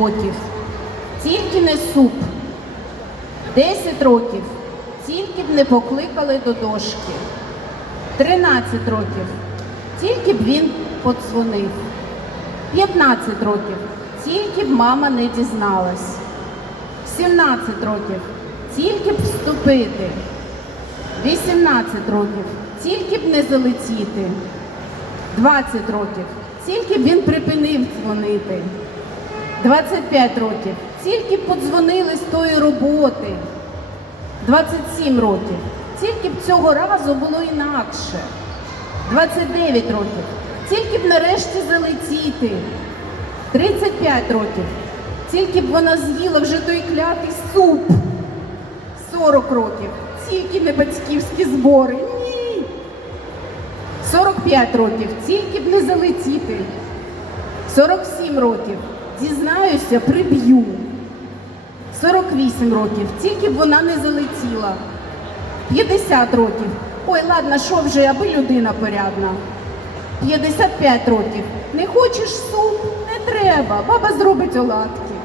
років. Тільки не суп. 10 років. Тільки б не покликали до дошки. 13 років. Тільки б він подзвонив. 15 років. Тільки б мама не дізналась. 17 років. Тільки б вступити. 18 років. Тільки б не залетіти. 20 років. Тільки б він припинив дзвонити. 25 років. Тільки б подзвонили з тої роботи. 27 років. Тільки б цього разу було інакше. 29 років. Тільки б нарешті залетіти. 35 років. Тільки б вона з'їла вже той клятий суп. 40 років. Тільки не батьківські збори. Ні. 45 років. Тільки б не залетіти. 47 років. Дізнаюся, приб'ю. 48 років. Тільки б вона не залетіла. 50 років. Ой, ладно, що вже, аби людина порядна. 55 років. Не хочеш суп? Не треба. Баба зробить оладки.